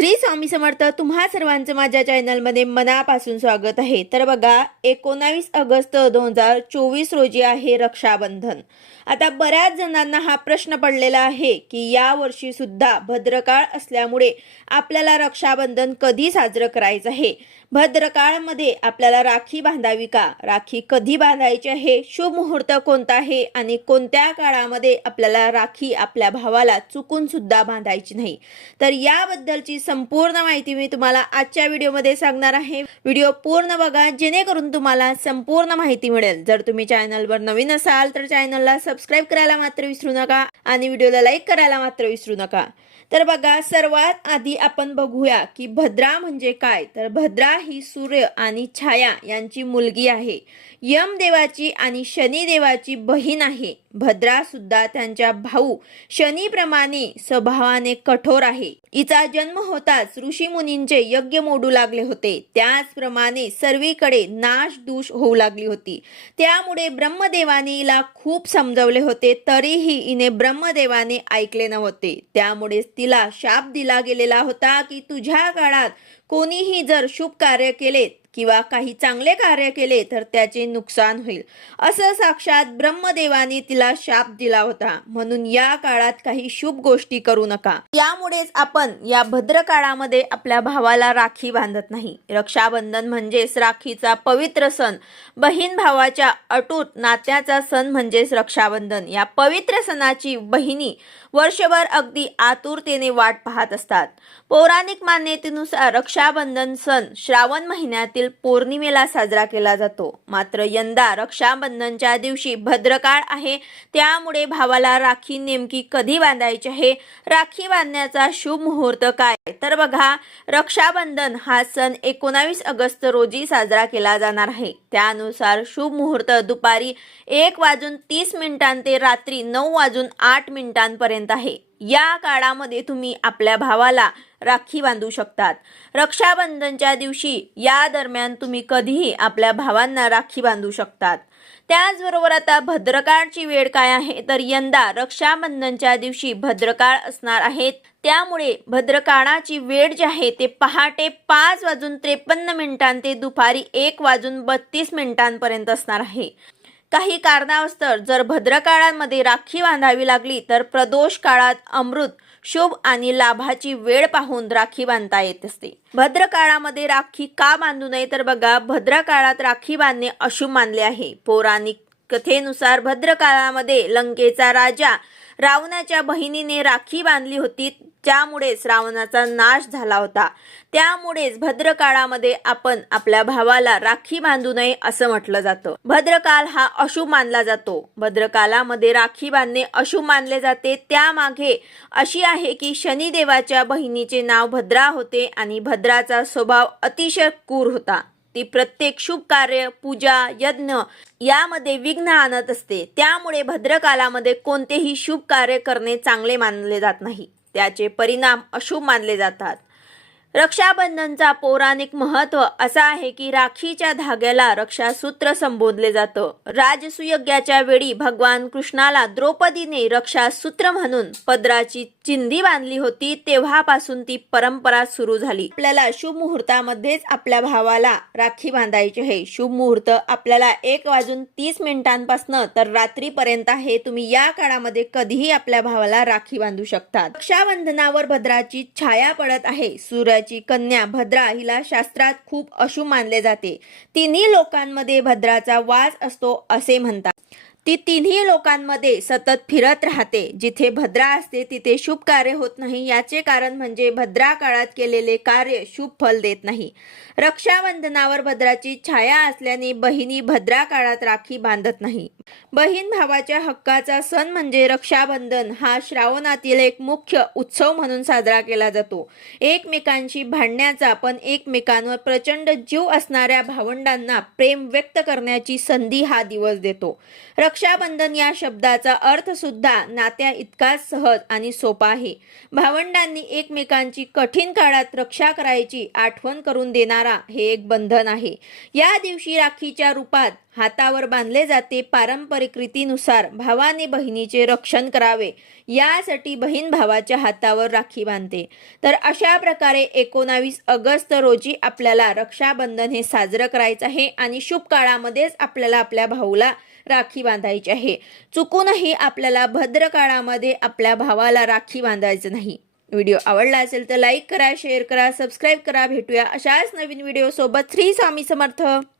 श्री स्वामी समर्थ तुम्हा सर्वांचं माझ्या चॅनलमध्ये मनापासून स्वागत आहे. तर बघा एकोणावीस ऑगस्ट दोन हजार चोवीस रोजी आहे रक्षाबंधन. आता बऱ्याच जणांना हा प्रश्न पडलेला आहे की या वर्षी सुद्धा भद्रकाळ असल्यामुळे आपल्याला रक्षाबंधन कधी साजरं करायचं आहे? भद्रकाळमध्ये आपल्याला राखी बांधावी का? राखी कधी बांधायची आहे? शुभ मुहूर्त कोणता आहे? आणि कोणत्या काळामध्ये आपल्याला राखी आपल्या भावाला चुकून सुद्धा बांधायची नाही? तर याबद्दलची संपूर्ण माहिती मी तुम्हाला आजच्या व्हिडिओमध्ये सांगणार आहे. व्हिडिओ पूर्ण बघा जेणेकरून तुम्हाला संपूर्ण माहिती मिळेल. जर तुम्ही चॅनलवर नवीन असाल तर चॅनलला सबस्क्राईब करायला मात्र विसरू नका आणि व्हिडिओला लाईक करायला मात्र विसरू नका. तर बघा सर्वात आधी आपण बघूया की भद्रा म्हणजे काय? तर भद्रा ही सूर्य आणि छाया यांची मुलगी आहे. यमदेवाची आणि शनिदेवाची बहीण आहे. भद्रासुद्धा त्यांच्या भाऊ शनीप्रमाणे स्वभावाने कठोर आहे. हिचा जन्म होताच ऋषी मुनींचे यज्ञ मोडू लागले होते. त्याचप्रमाणे सर्वीकडे नाश दूष होऊ लागली होती. त्यामुळे ब्रह्मदेवाने हिला खूप समजवले होते तरीही हिने ब्रह्मदेवाने ऐकले नव्हते. त्यामुळेच तिला शाप दिला गेलेला होता की तुझ्या काळात कोणीही जर शुभ कार्य केले किंवा काही चांगले कार्य केले तर त्याचे नुकसान होईल. असं साक्षात ब्रह्मदेवाने तिला शाप दिला होता. म्हणून या काळात काही शुभ गोष्टी करू नका. यामुळेच आपण या भद्र काळामध्ये आपल्या भावाला राखी बांधत नाही. रक्षाबंधन म्हणजेच राखीचा पवित्र सण. बहीण भावाच्या अटूट नात्याचा सण म्हणजेच रक्षाबंधन. या पवित्र सणाची बहिणी वर्षभर अगदी आतुरतेने वाट पाहत असतात. पौराणिक मान्यतेनुसार रक्षाबंधन सण श्रावण महिन्यातील पौर्णिमेला साजरा केला जातो. मात्र यंदा रक्षाबंधनच्या दिवशी भद्रकाळ आहे. त्यामुळे भावाला राखी नेमकी कधी बांधायची आहे? राखी बांधण्याचा शुभ मुहूर्त काय? तर बघा रक्षाबंधन हा सण एकोणावीस ऑगस्ट रोजी साजरा केला जाणार आहे. त्यानुसार शुभ मुहूर्त दुपारी एक वाजून तीस मिनिटां ते रात्री नऊ वाजून आठ मिनिटांपर्यंत आहे. या काळामध्ये तुम्ही आपल्या भावाला राखी बांधू शकतात. रक्षाबंधनच्या दिवशी या दरम्यान तुम्ही कधीही आपल्या भावांना राखी बांधू शकतात. त्याचबरोबर आता भद्रकाळची वेळ काय आहे? तर यंदा रक्षाबंधनच्या दिवशी भद्रकाळ असणार आहेत त्यामुळे भद्रकाळाची वेळ जी आहे ते पहाटे पाच वाजून त्रेपन्न मिनिटां ते दुपारी एक वाजून बत्तीस मिनिटांपर्यंत असणार आहे. काही कारणास्तव जर भद्रकाळांमध्ये राखी बांधावी लागली तर प्रदोष काळात अमृत शुभ आणि लाभाची वेळ पाहून राखी बांधता येत असते. भद्र काळामध्ये राखी का बांधू नये तर बघा भद्र काळात राखी बांधणे अशुभ मानले आहे. पौराणिक कथेनुसार भद्र काळामध्ये लंकेचा राजा रावणाच्या बहिणीने राखी बांधली होती. त्यामुळेच रावणाचा नाश झाला होता. त्यामुळेच भद्रकाळामध्ये आपण आपल्या भावाला राखी बांधू नये असं म्हटलं जातं. भद्रकाल हा अशुभ मानला जातो. भद्रकालामध्ये राखी बांधणे अशुभ मानले जाते. त्यामागे अशी आहे की शनिदेवाच्या बहिणीचे नाव भद्रा होते आणि भद्राचा स्वभाव अतिशय क्रूर होता. ती प्रत्येक शुभ कार्य पूजा यज्ञ यामध्ये विघ्न आणत असते. त्यामुळे भद्रकालामध्ये कोणतेही शुभ कार्य करणे चांगले मानले जात नाही. त्याचे परिणाम अशुभ मानले जातात. रक्षाबंधनचा पौराणिक महत्त्व असा आहे की राखीच्या धाग्याला रक्षासूत्र संबोधले जातं. राजसुयज्ञाच्या वेळी भगवान कृष्णाला द्रौपदीने रक्षासूत्र म्हणून पदराची चिंधी बांधली होती तेव्हापासून ती परंपरा सुरू झाली. आपल्याला शुभ मुहूर्तामध्येच आपल्या भावाला राखी बांधायची आहे. शुभ मुहूर्त आपल्याला एक वाजून तीस मिनिटांपासून तर रात्रीपर्यंत आहे. तुम्ही या काळामध्ये कधीही आपल्या भावाला राखी बांधू शकता रक्षाबंधनावर भद्राची छाया पडत आहे. सूर्याची कन्या भद्रा हिला शास्त्रात खूप अशुभ मानले जाते. तिन्ही लोकांमध्ये भद्राचा वास असतो असे म्हणतात. ती तिन्ही लोकांमध्ये सतत फिरत राहते. जिथे भद्रा असते तिथे शुभ कार्य होत नाही. याचे कारण म्हणजे भद्रा काळात केलेले कार्य शुभ फल देत नाही. रक्षाबंधनावर भद्राची छाया असल्याने बहिणी भद्रा काळात राखी बांधत नाही. बहीण भावाच्या हक्काचा सण म्हणजे रक्षाबंधन. हा श्रावणातील एक मुख्य उत्सव म्हणून साजरा केला जातो. एकमेकांशी भांडण्याचा पण एकमेकांवर प्रचंड जीव असणाऱ्या भावंडांना प्रेम व्यक्त करण्याची संधी हा दिवस देतो. रक्षाबंधन या शब्दाचा अर्थ सुद्धा नात्या इतकाच सहज आणि सोपा आहे. भावंडांनी एकमेकांची कठीण काळात रक्षा करायची आठवण करून देणारा हे एक बंधन आहे. या दिवशी राखीच्या रूपात हातावर बांधले जाते पारंपरिक रीतीनुसार भावाने बहिणीचे रक्षण करावे. यासाठी बहीण भावाच्या हातावर राखी बांधते. तर अशा प्रकारे एकोणावीस ऑगस्ट रोजी आपल्याला रक्षाबंधन हे साजरं करायचं आहे आणि शुभ काळामध्येच आपल्याला आपल्या भाऊला राखी बांधायची आहे. चुकूनही आपल्याला भद्र काळामध्ये आपल्या भावाला राखी बांधायचं नाही. व्हिडिओ आवडला असेल तर लाईक करा शेअर करा सबस्क्राईब करा. भेटूया अशाच नवीन व्हिडिओ सोबत स्वामी समर्थ.